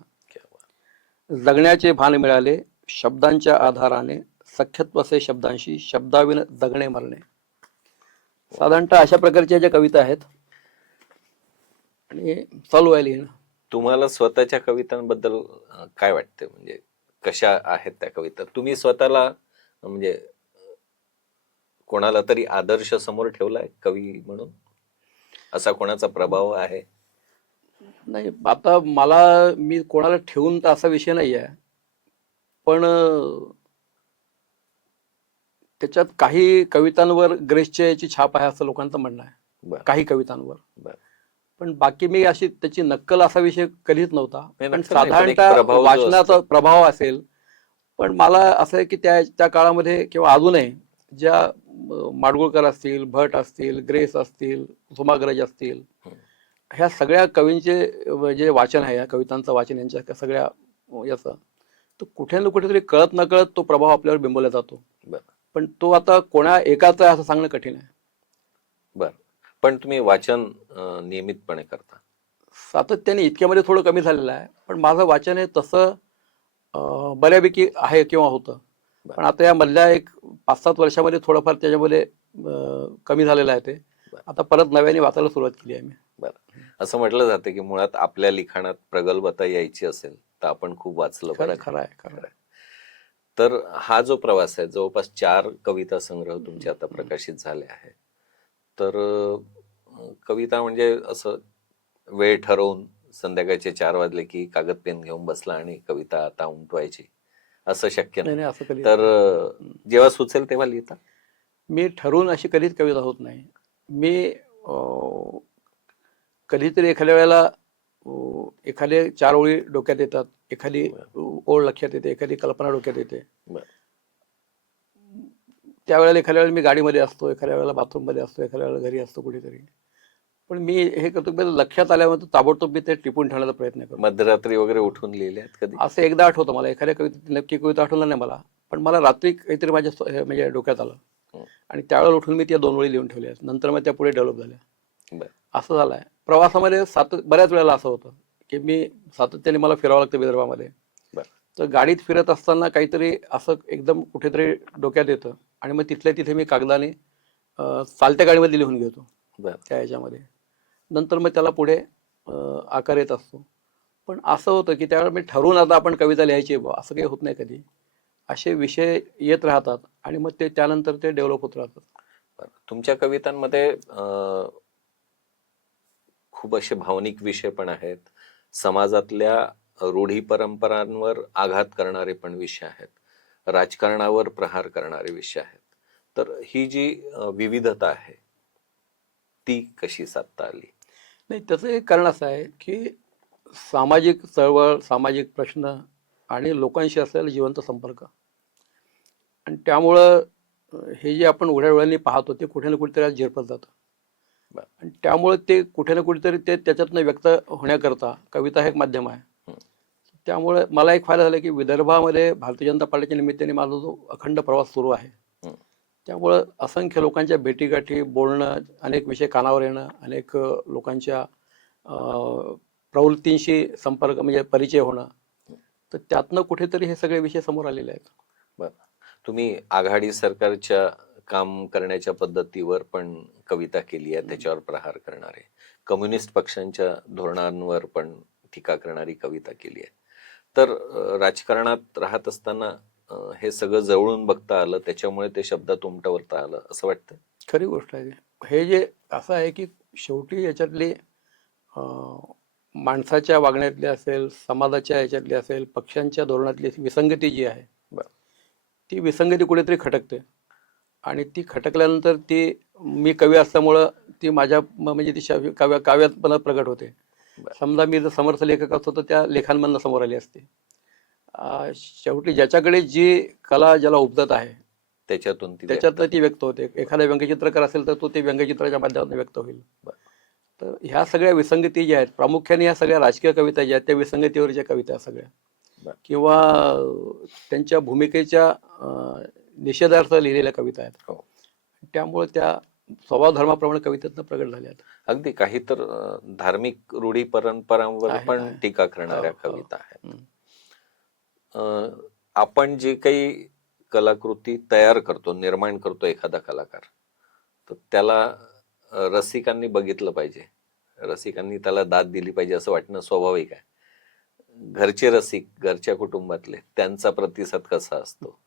जगण्याचे भान मिळाले शब्दांच्या आधाराने, सख्यत्व असे शब्दांशी, शब्दाविन जगणे मरणे. साधारणतः अशा प्रकारच्या ज्या कविता आहेत आणि चालू आहे लिहिणं. तुम्हाला स्वतःच्या कवितांबद्दल काय वाटतं, म्हणजे कशा आहेत त्या कविता? तुम्ही स्वतःला म्हणजे कोणाला तरी आदर्श समोर ठेवलाय कवी म्हणून? असा कोणाचा प्रभाव आहे? नाही, आता मी कोणाला ठेवून तर असा विषय नाही आहे, पण त्याच्यात काही कवितांवर ग्रेसच्या याची छाप आहे असं लोकांचं म्हणणं आहे. काही कवितांवर. पण बाकी मी अशी त्याची नक्कल असा विषय कधीच नव्हता. पण साधारणतः वाचनाचा प्रभाव असेल. पण मला असं आहे की त्या काळामध्ये किंवा अजूनही ज्या माडगुळकर असतील, भट असतील, ग्रेस असतील, कुसुमाग्रज असतील, ह्या सगळ्या कवींचे जे वाचन आहे, या कवितांचं वाचन यांच्या सगळ्या याचं, तो कुठे ना कुठेतरी कळत न कळत तो प्रभाव आपल्यावर बिंबवला जातो. पण तो आता कोणा एकाचा आहे असं सांगणं कठीण आहे. बर, पण तुम्ही वाचन नियमितपणे करता? सातत्याने इतक्यामध्ये थोडं कमी झालेलं आहे, पण माझं वाचन आहे तसं बऱ्यापैकी आहे किंवा होतं. बरं. पण आता या मधल्या एक 5-7 वर्षामध्ये थोडंफार त्याच्यामध्ये कमी झालेलं आहे ते. बरं. आता परत नव्याने वाचायला सुरुवात केली आहे मी. बरं. असं म्हटलं जातं की मुळात आपल्या लिखाणात प्रगल्भता यायची असेल तर आपण खूप वाचलं खरं पाहिजे. खरं आहे खरं आहे. तर हा जो प्रवास आहे, जवळपास 4 कविता संग्रह तुमचे आता प्रकाशित झाले आहे. तर कविता म्हणजे असं वेळ ठरवून संध्याकाळचे 4 वाजले की कागद पेन घेऊन बसला आणि कविता आता उमटवायची, असं शक्य नाही नाही. नाही, असं कधी तर जेव्हा सुचेल तेव्हा लिहिता? मी ठरवून अशी कधीच कविता होत नाही. मी अं, कधीतरी एखाद्या वेळेला एखादे 4 ओळी डोक्यात येतात, एखादी ओळ लक्षात येते, एखादी कल्पना डोक्यात येते. बरं. त्यावेळेला एखाद्या वेळेला मी गाडीमध्ये असतो, एखाद्या वेळेला बाथरूममध्ये असतो, एखाद्या वेळेला घरी असतो कुठेतरी. पण मी हे करतो की लक्षात आल्यावर ताबडतोब मी ते टिपून ठेवण्याचा प्रयत्न करतो. मध्यरात्री वगैरे उठून लिहिले आहेत कधी? असं एकदा आठवतं मला, एखाद्या कविता नक्की कविता आठवलं नाही मला, पण मला रात्री काहीतरी माझ्या म्हणजे डोक्यात आलं आणि त्यावेळेला उठून मी त्या 2 ओळी लिहून ठेवल्या. नंतर मग त्या पुढे डेव्हलप झाल्या. बरं. असं झालंय. प्रवासामध्ये बऱ्याच वेळेला असं होतं की मी सातत्याने मला फिरावं लागतं विदर्भामध्ये. बरं. तर गाडीत फिरत असताना काहीतरी असं एकदम कुठेतरी डोक्यात येतं आणि मग तिथल्या तिथे मी कागदाने चालत्या गाडीमध्ये लिहून घेतो बरं. त्या ह्याच्यामध्ये. नंतर मग त्याला पुढे आकार येत असतो. पण असं होतं की त्यावेळेला मी ठरवून आता आपण कविता लिहायची आहे बुवा, असं काही होत नाही कधी. असे विषय येत राहतात आणि मग ते त्यानंतर ते डेव्हलप होत राहतात. बरं. तुमच्या कवितांमध्ये खूप असे भावनिक विषय पण आहेत, समाजातल्या रूढी परंपरांवर आघात करणारे पण विषय आहेत, राजकारणावर प्रहार करणारे विषय आहेत. तर ही जी विविधता आहे ती कशी साधता आली? नाही, त्याचं एक कारण असं आहे की सामाजिक चळवळ, सामाजिक प्रश्न आणि लोकांशी असलेला जिवंत संपर्क, आणि त्यामुळं हे जे आपण उघड्या डोळ्यांनी पाहतो ते कुठे ना कुठेतरी आज झिरपत जातं. बरं. आणि त्यामुळे ते कुठे ना कुठेतरी ते त्याच्यातनं व्यक्त होण्याकरता कविता हे एक माध्यम आहे. त्यामुळे मला एक फायदा झाला की विदर्भामध्ये भारतीय जनता पार्टीच्या निमित्ताने माझा जो अखंड प्रवास सुरू आहे, त्यामुळं असंख्य लोकांच्या भेटीगाठी, बोलणं, अनेक विषय कानावर येणं, अनेक लोकांच्या प्रवृत्तींशी संपर्क म्हणजे परिचय होणं, तर त्यातनं कुठेतरी हे सगळे विषय समोर आलेले आहेत. बरं. तुम्ही आघाडी सरकारच्या काम करण्याच्या पद्धतीवर पण कविता केली आहे, त्याच्यावर प्रहार करणारे, कम्युनिस्ट पक्षांच्या धोरणांवर पण टीका करणारी कविता केली आहे. तर राजकारणात राहत असताना हे सगळं जवळून बघता आलं, त्याच्यामुळे ते शब्दात उमटवता आलं असं वाटतं? खरी गोष्ट आहे. हे जे असं आहे की शेवटी याच्यातली माणसाच्या वागण्यातली असेल, समाजाच्या याच्यातली असेल, पक्षांच्या धोरणातली विसंगती जी आहे, ती विसंगती कुठेतरी खटकते आणि ती खटकल्यानंतर ती मी कवी असल्यामुळं ती माझ्या म्हणजे ती काव्यात मला प्रगट होते. समजा मी जर समर्थ लेखक असतो तर त्या लेखांमधनं समोर आली असते. शेवटी ज्याच्याकडे जी कला ज्याला उपजत आहे त्याच्यातनं ती व्यक्त होते. एखादा व्यंगचित्रकार असेल तर तो ते व्यंगचित्राच्या माध्यमातून व्यक्त होईल. तर ह्या सगळ्या विसंगती ज्या आहेत, प्रामुख्याने ह्या सगळ्या राजकीय कविता ज्या आहेत त्या विसंगतीवरच्या कविता सगळ्या, किंवा त्यांच्या भूमिकेच्या निषेधार्थ लिहिलेल्या कविता आहेत. त्यामुळे त्या स्वभाव धर्माप्रमाणे कवितेतनं प्रगट झाल्या आहेत. अगदी काही तर धार्मिक रूढी परंपरांवर पण टीका करणाऱ्या कविता आहेत. आपण जे काही कलाकृती तयार करतो, निर्माण करतो एखादा कलाकार, तर त्याला रसिकांनी बघितलं पाहिजे, रसिकांनी त्याला दाद दिली पाहिजे असं वाटणं स्वाभाविक आहे. घरचे रसिक, घरच्या कुटुंबातले, त्यांचा प्रतिसाद कसा असतो?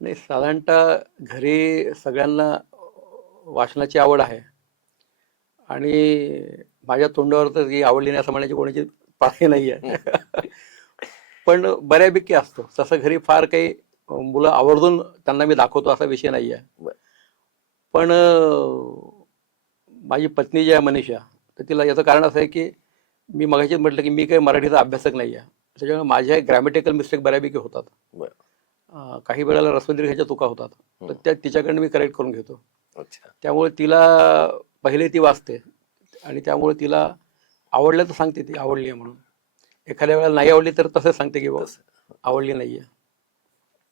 नाही, साधारणतः घरी सगळ्यांना वाचनाची आवड आहे आणि माझ्या तोंडावर तर ही आवडली नाही असं म्हणायची कोणाची पाळी नाही आहे. पण बऱ्यापैकी असतो तसं घरी. फार काही मुलं आवर्जून त्यांना मी दाखवतो असा विषय नाही आहे. पण माझी पत्नी जी आहे मनीषा, तर तिला याचं कारण असं आहे की मी मगाशीच म्हटलं की मी काही मराठीचा अभ्यासक नाही आहे, त्याच्यामुळे माझ्या ग्रॅमॅटिकल मिस्टेक बऱ्यापैकी होतात. काही वेळेला रसवंदीच्या चुका होतात, तर त्या तिच्याकडनं मी करेक्ट करून घेतो. त्यामुळे तिला पहिले ती वाचते आणि त्यामुळे तिला आवडलं तर सांगते ती आवडली आहे म्हणून. एखाद्या वेळेला नाही आवडली तर तसंच सांगते की आवडली नाहीये.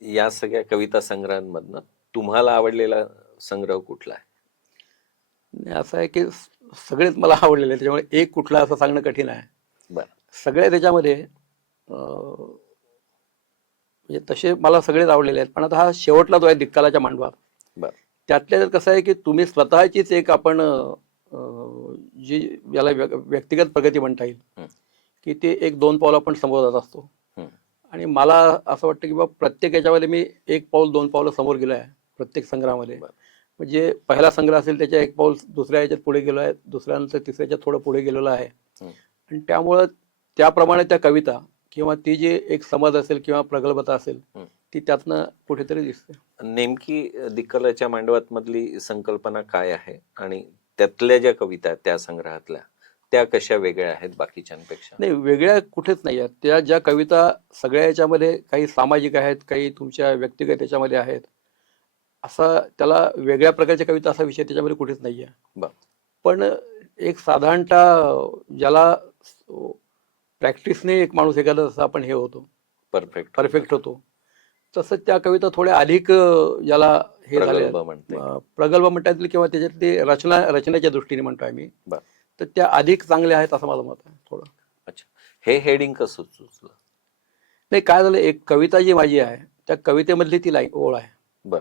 या सगळ्या कविता संग्रहांमधनं तुम्हाला आवडलेला संग्रह कुठला आहे? असं आहे की सगळेच मला आवडलेले, त्याच्यामुळे एक कुठला असं सांगणं कठीण आहे. सगळे त्याच्यामध्ये म्हणजे तसे मला सगळेच आवडलेले आहेत, पण आता हा शेवटला जो आहे दिक्कालाच्या मांडवात, बर त्यातल्या त्यात कसं आहे की तुम्ही स्वतःचीच एक आपण जी याला व्यक्तिगत प्रगती म्हणता येईल, हं, की ते एक दोन पाऊल आपण समोर जात असतो. हं, आणि मला असं वाटतं की बाबा प्रत्येक याच्यामध्ये मी एक पाऊल दोन पावलं समोर गेलो आहे प्रत्येक संग्रहामध्ये. बर म्हणजे पहिला संग्रह असेल त्याच्या एक पाऊल दुसऱ्या याच्यात पुढे गेलो आहे, दुसऱ्यानंतर तिसऱ्या याच्यात थोडं पुढे गेलेलो आहे. हं. आणि त्यामुळं त्याप्रमाणे त्या कविता किंवा ती जी एक समज असेल किंवा प्रगल्भता असेल, हं. ती त्यातनं कुठेतरी दिसते. नेमकी दिक्कलाच्या मांडवात मधली संकल्पना काय आहे आणि त्यातल्या ज्या कविता आहेत त्या संग्रहातल्या त्या कशा वेगळ्या आहेत बाकीच्यांपेक्षा? नाही, वेगळ्या कुठेच नाही आहेत. त्या ज्या कविता सगळ्या याच्यामध्ये काही सामाजिक आहेत, काही तुमच्या व्यक्तिगत याच्यामध्ये आहेत. असा त्याला वेगळ्या प्रकारच्या कविता असा विषय त्याच्यामध्ये कुठेच नाही आहे. बर पण एक साधारणतः ज्याला प्रॅक्टिसने एक माणूस एखादा जसा आपण हे होतो, परफेक्ट परफेक्ट होतो, तसं त्या कविता थोड्या अधिक ज्याला हे झाले प्रगल्भ म्हणते. प्रगल्भ म्हणता येतील किंवा त्याच्यातली रचनेच्या दृष्टीने म्हणतो आम्ही, बर तर त्या अधिक चांगल्या आहेत असं माझं मत आहे थोडं. अच्छा, हे हेडिंग कसं सुचलं? नाही, काय झालं, एक कविता जी माझी आहे त्या कवितेमधली ती ओळ आहे. बर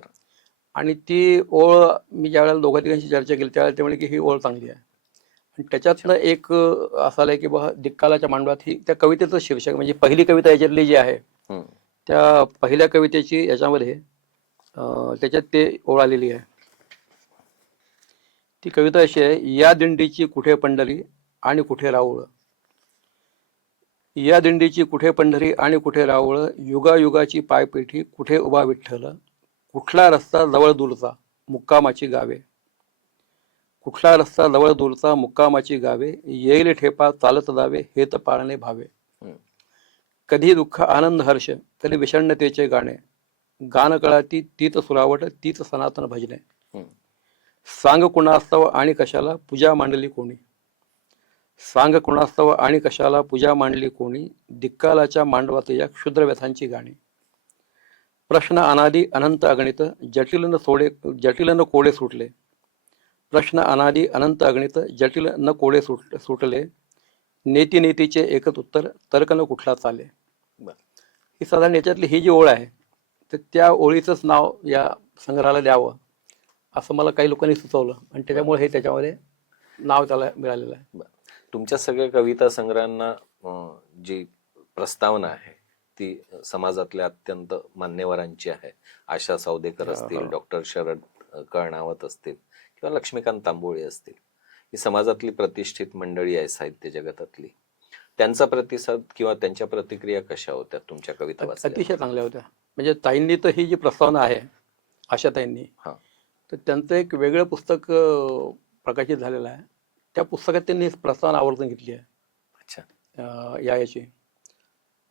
आणि ती ओळ मी ज्या वेळेला दोघा तिघांशी चर्चा केली त्यावेळेला ते म्हणे की ही ओळ चांगली आहे. आणि त्याच्यातनं एक असं आलंय की बा दिक्कालाच्या मांडवात ही त्या कवितेचं शीर्षक म्हणजे पहिली कविता याच्यातली जी आहे, हं, त्या पहिल्या कवितेची याच्यामध्ये त्याच्यात ते ओळ आलेली आहे. ती कविता अशी आहे: या दिंडीची कुठे पंढरी आणि कुठे राऊळ, या दिंडीची कुठे पंढरी आणि कुठे राऊळ, युगायुगाची पायपेठी कुठे उभा विठ्ठल, कुठला रस्ता जवळ दूरचा मुक्कामाची गावे, कुठला रस्ता जवळ दूरचा मुक्कामाची गावे, येईल ठेपा चालत जावे हेत पाळणे भावे, हं, कधी दुःख आनंद हर्ष कधी विषण्णतेचे गाणे, गान कळाती तीच सुरावट तीच सनातन भजने, हं. सांग कुणास्तव आणि कशाला पूजा मांडली कोणी, सांग कुणास्तव आणि कशाला पूजा मांडली कोणी, दिक्कालाच्या मांडवात या क्षुद्र व्यथांची गाणी, प्रश्न अनादी अनंत अगणित जटिल न कोडे सुटले, प्रश्न अनादी अनंत अगणित जटिल न कोडे सुटले, नेती नेतीचे एकच उत्तर तर्क न कुठला चाले. बर ही साधारण याच्यातली ही जी ओळ आहे, तर त्या ओळीचंच नाव या संग्रहाला द्यावं असं मला काही लोकांनी सुचवलं आणि त्याच्यामुळे हे त्याच्यामध्ये नाव त्याला मिळालेलं आहे. बर तुमच्या सगळ्या कविता संग्रहांना जी प्रस्तावना आहे ती समाजातल्या अत्यंत मान्यवरांची आहे. आशा सावदेकर असतील, डॉक्टर शरद कर्णावत असतील किंवा लक्ष्मीकांत तांबोळी असतील, ही समाजातली प्रतिष्ठित मंडळी आहे साहित्य जगतातली. त्यांचा प्रतिसाद किंवा त्यांच्या प्रतिक्रिया कशा होत्या तुमच्या कविता वाचल्या? अतिशय चांगल्या होत्या. म्हणजे ताईंनी तर ही जी प्रस्तावना आहे, आशा ताईंनी, हा तर त्यांचं एक वेगळं पुस्तक प्रकाशित झालेलं आहे. त्या पुस्तकात त्यांनी ही प्रस्तावना आवर्जून घेतली आहे. अच्छा याची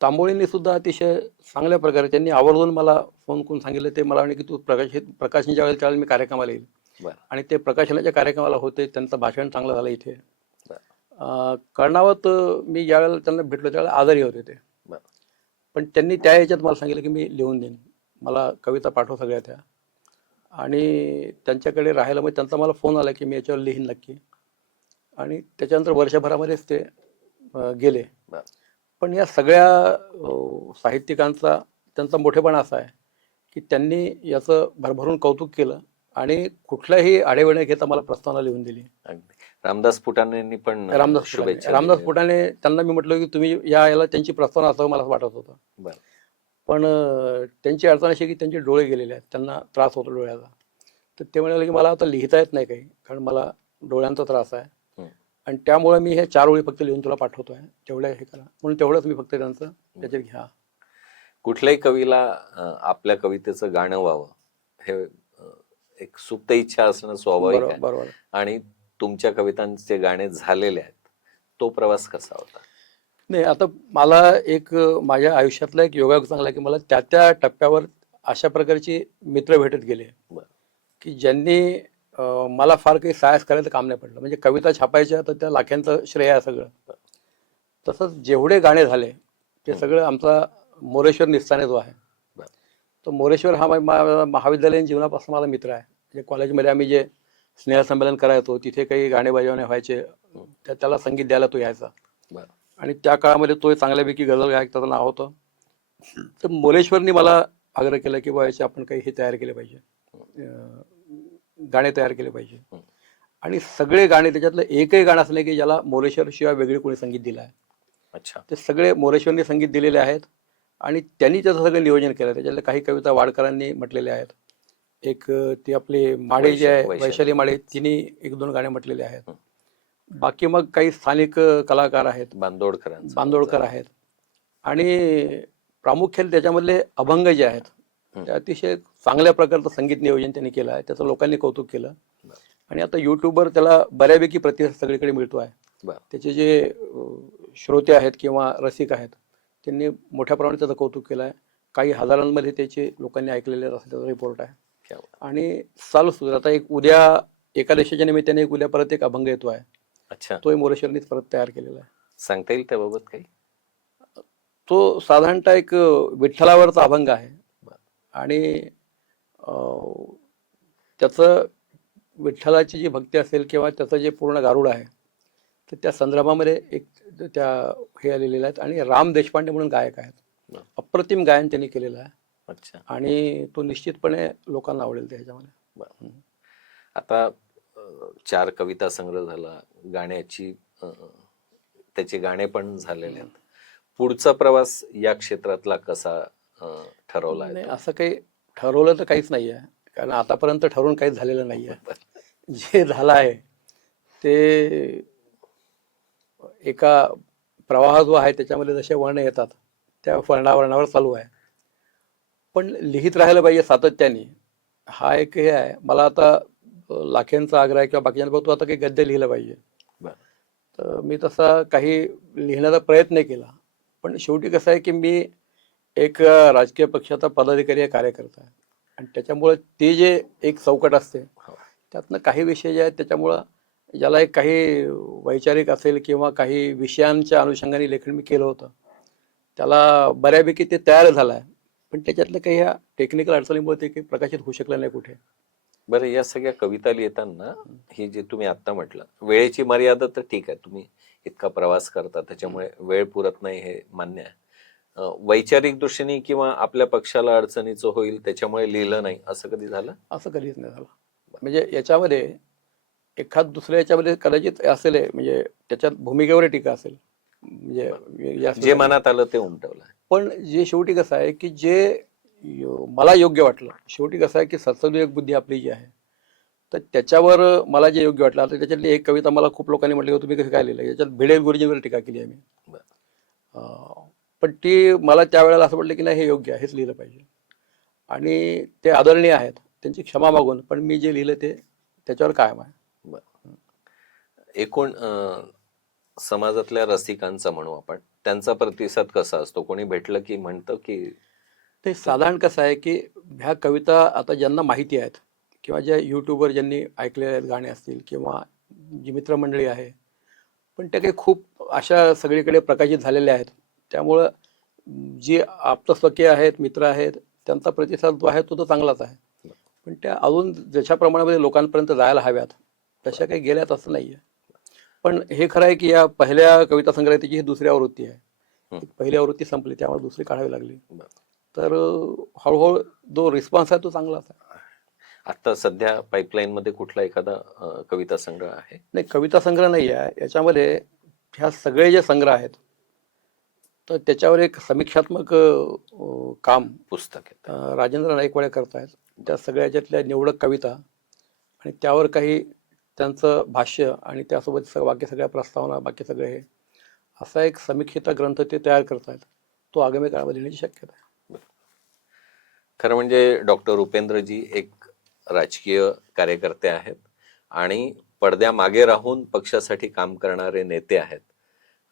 तांबोळींनी सुद्धा अतिशय चांगल्या प्रकारे त्यांनी आवर्जून मला फोन करून सांगितलं. ते मला म्हणे की तू प्रकाशनच्या वेळेला त्यावेळेला मी कार्यक्रमाला येईल. बर आणि ते प्रकाशनाच्या कार्यक्रमाला होते. त्यांचं भाषण चांगलं झालं इथे. बर कर्णावत मी ज्यावेळेला त्यांना भेटलो त्यावेळेला आजारी होते ते, बर पण त्यांनी त्या याच्यात मला सांगितलं की मी लिहून देईन, मला कविता पाठव सगळ्या त्या. आणि त्यांच्याकडे राहायला मग त्यांचा मला फोन आला की मी याच्यावर लिहीन नक्की. आणि त्याच्यानंतर वर्षभरामध्येच ते गेले. बर पण या सगळ्या साहित्यिकांचा त्यांचा मोठेपणा असा आहे की त्यांनी याचं भरभरून कौतुक केलं आणि कुठल्याही आढेवेढे घेता मला प्रस्तावना लिहून दिली. अगदी. रामदास फुटाणेंनी पण शुभेच्छा रामदास दिल्या. फुटाणे त्यांना मी म्हटलं की तुम्ही याला त्यांची प्रस्तावना असावं मला वाटत होतं. बर पण त्यांची अडचण अशी की त्यांचे डोळे गेलेले आहेत, त्यांना त्रास होतो डोळ्याचा. तर ते म्हणाले की मला आता लिहिता येत नाही काही, कारण मला डोळ्यांचा त्रास आहे. हं. आणि त्यामुळे मी हे 4 ओळी फक्त लिहून तुला पाठवतोय, तेवढ्या हे करा म्हणून तेवढंच मी फक्त त्यांचं त्याच्यात घ्या. कुठल्याही कवीला आपल्या कवितेचं गाणं व्हावं हे एक सुप्त इच्छा असणं स्वाभाविक आहे. बरोबर. आणि तुमच्या कवितांचे गाणे झालेले आहेत. तो प्रवास कसा होता? नाही, आता मला एक माझ्या आयुष्यातला एक योगायोग चांगला की मला त्या टप्प्यावर अशा प्रकारची मित्र भेटत गेले बर की ज्यांनी मला फार काही साहस करायचं काम नाही पडलं. म्हणजे कविता छापायच्या तर त्या लाख्यांचं श्रेय आहे सगळं. तसंच जेवढे गाणे झाले ते सगळं आमचा मोरेश्वर निस्ताने जो आहे, बर तो मोरेश्वर हा महाविद्यालयीन जीवनापासून माझा मित्र आहे. म्हणजे कॉलेजमध्ये आम्ही जे स्नेहसंमेलन करायचो तिथे काही गाणे बजावणे व्हायचे, त्याला संगीत द्यायला तो यायचा. बर आणि त्या काळामध्ये तो चांगल्यापैकी गझल गायक त्याचं नाव होतं तर मोलेश्वरनी मला आग्रह केला की बाबा याचे आपण काही हे तयार केले पाहिजे, गाणे तयार केले पाहिजे. आणि सगळे गाणे, त्याच्यातलं एकही गाणं असं नाही की ज्याला मोरेश्वर शिवाय वेगळे कोणी संगीत दिलं आहे. अच्छा. ते सगळे मोरेश्वरने संगीत दिलेले आहेत आणि त्यांनी त्याचं सगळं नियोजन केलं. त्याच्यातल्या काही कविता वाडकरांनी म्हटलेल्या आहेत. एक ती आपले माडे जे आहे, वैशाली माडे, तिने 1-2 गाणे म्हटलेले आहेत. बाकी मग काही स्थानिक कलाकार आहेत, बांदोडकर आहेत. आणि प्रामुख्याने त्याच्यामधले अभंग जे आहेत ते अतिशय चांगल्या प्रकारचं संगीत नियोजन त्यांनी केलं आहे. त्याचं लोकांनी कौतुक केलं आणि आता युट्यूबवर त्याला बऱ्यापैकी प्रतिसाद सगळीकडे मिळतो आहे. त्याचे जे श्रोते आहेत किंवा रसिक आहेत त्यांनी मोठ्या प्रमाणात त्याचं कौतुक केलं आहे. काही हजारांमध्ये त्याचे लोकांनी ऐकलेले असं त्याचा रिपोर्ट आहे. आणि चालू सुद्धा आता एक उद्या एकादशीच्या निमित्ताने उद्या परत एक अभंग येतो आहे. अच्छा. तोही मोरेश्वरनीच परत तयार केलेला आहे. सांगता येईल त्याबाबत काही? तो साधारणतः एक विठ्ठलावरचा अभंग आहे आणि त्याचं विठ्ठलाची जी भक्ती असेल किंवा त्याचं जे पूर्ण गारुड आहे तर त्या संदर्भामध्ये एक त्या हे आलेले आहेत. आणि राम देशपांडे म्हणून गायक आहेत, अप्रतिम गायन त्यांनी केलेलं आहे. अच्छा. आणि तो निश्चितपणे लोकांना आवडेल त्याच्यामध्ये. आता 4 कविता संग्रह झाला, गाण्याची त्याचे गाणे पण झालेले आहेत. पुढचा प्रवास या क्षेत्रातला कसा ठरवला आहे? असं काही ठरवलं तर काहीच नाही आहे, कारण आतापर्यंत ठरवून काहीच झालेलं नाही आहे. जे झालं आहे ते एका प्रवाह जो आहे त्याच्यामध्ये जसे वर्ण येतात त्या वर्णावर चालू आहे. पण लिहित राहायला पाहिजे सातत्याने, हा एक हे आहे. मला आता लाखेंचा आग्रह आहे किंवा बाकीच्या बघतो आता काही गद्य लिहिलं पाहिजे, तर मी तसा काही लिहिण्याचा प्रयत्न केला. पण शेवटी कसं आहे की मी एक राजकीय पक्षाचा पदाधिकारी कार्यकर्ता आहे आणि त्याच्यामुळे ते जे एक चौकट असते त्यातनं काही विषय जे आहेत त्याच्यामुळं ज्याला एक काही वैचारिक असेल किंवा काही विषयांच्या अनुषंगाने लेखन मी केलं होतं त्याला बऱ्यापैकी ते तयार झालं आहे. पण त्याच्यातलं काही ह्या टेक्निकल अडचणीमुळे ते काही प्रकाशित होऊ शकलं नाही कुठे. बरं, या सगळ्या कविता लिहिताना हे जे तुम्ही आता म्हटलं वेळेची मर्यादा, तर ठीक आहे, तुम्ही इतका प्रवास करता त्याच्यामुळे वेळ पुरत नाही हे मान्य आहे. वैचारिक दृष्टीने किंवा आपल्या पक्षाला अडचणीचं होईल त्याच्यामुळे लिहिलं नाही असं कधी झालं? असं कधीच नाही झालं. म्हणजे याच्यामध्ये एखाद दुसऱ्या याच्यामध्ये कदाचित असेल, म्हणजे त्याच्यात भूमिकेवर टीका असेल, म्हणजे जे मनात आलं ते उमटवलं. पण जे शेवटी कसं आहे की जे मला योग्य वाटलं, शेवटी कसं आहे की सत्सद्विवेक बुद्धी आपली जी आहे तर त्याच्यावर मला जे योग्य वाटलं. आता त्याच्यातली एक कविता मला खूप लोकांनी म्हटली की तुम्ही कसं काय लिहिलं, याच्यात भिडे गुरुजींवर टीका केली आहे मी. पण ती मला त्यावेळेला असं वाटलं की नाही, हे योग्य आहे, हेच लिहिलं पाहिजे आणि ते आदरणीय आहेत, त्यांची क्षमा मागून पण मी जे लिहिलं ते त्याच्यावर कायम आहे. एकूण समाजातल्या रसिकांचा म्हणू आपण, त्यांचा प्रतिसाद कसा असतो? कोणी भेटलं की म्हणतं की? ते साधारण कसं आहे की ह्या कविता आता ज्यांना माहिती आहेत किंवा ज्या यूट्यूबवर ज्यांनी ऐकलेले आहेत गाणे असतील किंवा जी मित्रमंडळी आहे, पण त्या काही खूप अशा सगळीकडे प्रकाशित झालेल्या आहेत. त्यामुळं जी आप्तस्वकीय आहेत, मित्र आहेत, त्यांचा प्रतिसाद जो आहे तो तर चांगलाच आहे. पण त्या अजून जशा प्रमाणामध्ये लोकांपर्यंत जायला हव्यात तशा काही गेल्यात असं नाही आहे. पण हे खरं आहे की या पहिल्या कविता संग्रहाची ही दुसरी आवृत्ती आहे. पहिली आवृत्ती संपली त्यामुळे दुसरी काढावी लागली. तर हळूहळू जो रिस्पॉन्स आहे तो चांगलाच आहे. आता सध्या पाईपलाईन मध्ये कुठला एखादा कविता संग्रह आहे? नाही, कविता संग्रह नाही आहे. याच्यामध्ये ह्या सगळे जे संग्रह आहेत तर त्याच्यावर एक समीक्षात्मक काम पुस्तक राजेंद्र नाईकवाडे करतायत. त्या सगळ्या याच्यातल्या निवडक कविता आणि त्यावर काही त्यांचं भाष्य आणि त्यासोबत बाकी सगळ्या प्रस्तावना, बाकी सगळे हे असा एक समीक्षित ग्रंथ ते तयार करतायत. तो आगामी काळामध्ये येण्याची शक्यता आहे. खरं म्हणजे डॉक्टर उपेंद्रजी एक राजकीय कार्यकर्ते आहेत आणि पडद्यामागे राहून पक्षासाठी काम करणारे नेते आहेत.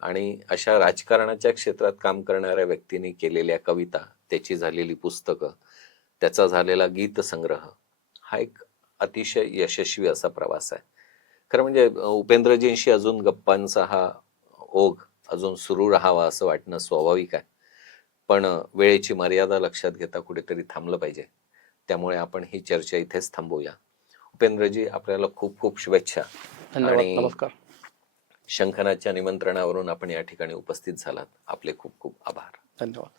आणि अशा राजकारणाच्या क्षेत्रात काम करणाऱ्या व्यक्तींनी केलेल्या कविता, त्याची झालेली पुस्तकं, त्याचा झालेला गीत संग्रह हा एक अतिशय यशस्वी असा प्रवास आहे. खरं म्हणजे उपेंद्रजींशी अजून गप्पांचा हा ओघ अजून सुरू राहावा असं वाटणं स्वाभाविक आहे. पण वेळेची मर्यादा लक्षात घेता कुठेतरी थांबलं पाहिजे. त्यामुळे आपण ही चर्चा इथेच थांबवूया. उपेंद्रजी, आपल्याला खूप खूप शुभेच्छा. धन्यवाद. नमस्कार. शंखनादच्या निमंत्रणावरून आपण या ठिकाणी उपस्थित झालात. आपले खूप खूप आभार. धन्यवाद.